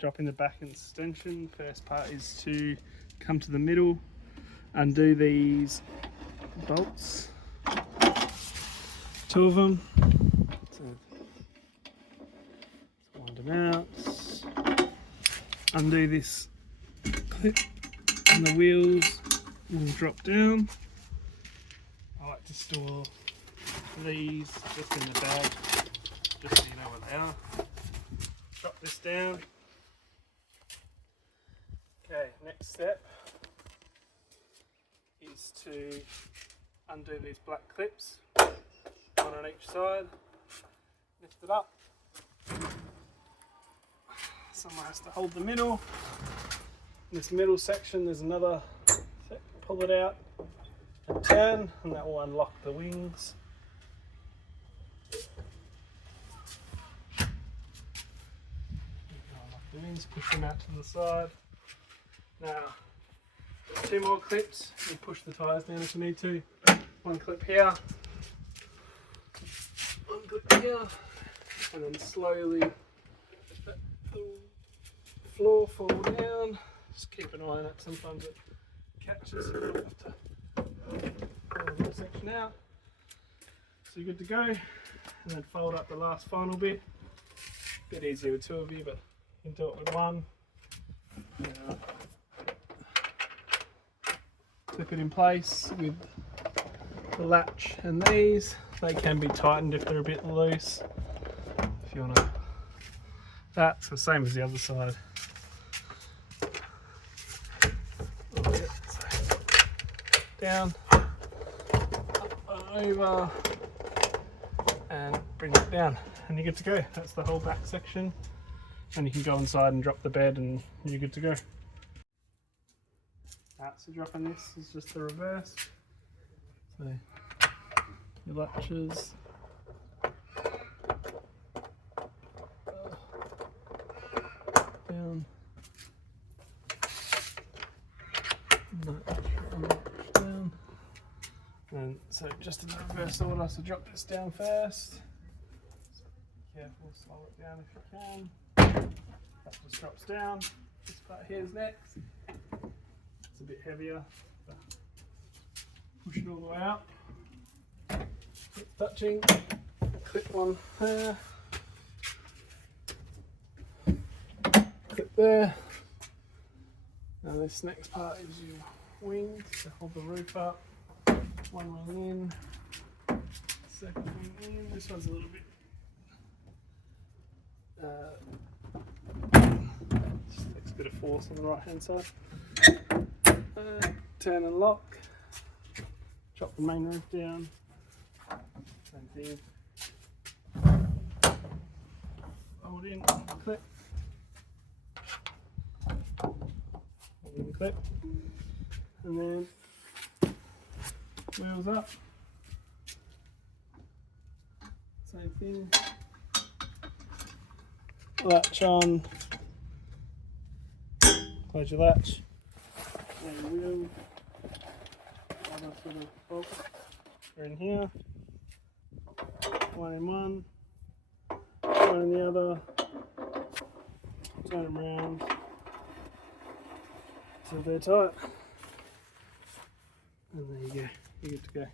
dropping the back extension. First part is to come to the middle, undo these bolts, 2 of them. So wind them out. Undo this clip and the wheels will drop down. I like to store these just in the bag, just so you know what they are. Drop this down. Okay, next step is to undo these black clips, one on each side, lift it up. Someone has to hold the middle. In this middle section there's another set. Pull it out and turn, and that will unlock the wings. Unlock the wings, push them out to the side. Now, 2 more clips, you push the tyres down if you need to. 1 clip here, 1 clip here, and then slowly let the floor fall down. Just keep an eye on it, sometimes it catches, so you have to pull the little section out. So you're good to go, and then fold up the last final bit. A bit easier with 2 of you, but you can do it with 1. Clip it in place with the latch and these. They can be tightened if they're a bit loose. If you want to, that's the same as the other side. Down, up and over, and bring it down, and you're good to go. That's the whole back section, and you can go inside and drop the bed, and you're good to go. So dropping this is just the reverse. So your latches, down, down, and so just in the reverse order. So drop this down first. So be careful, slow it down if you can. That just drops down. This part here is next. A bit heavier, but push it all the way out. It's touching. Clip one there. Clip there. Now this next part is your wings to hold the roof up. 1 wing in, 2nd wing in. This one's a little bit just takes a bit of force on the right hand side. Turn and lock, drop the main roof down, same thing, hold in, clip, hold in, clip, and then wheels up, same thing, latch on, close your latch. And wheel, other sort of bolts are in here, 1 in one, 1 in the other, turn them around until they're tight, and there you go, you're good to go.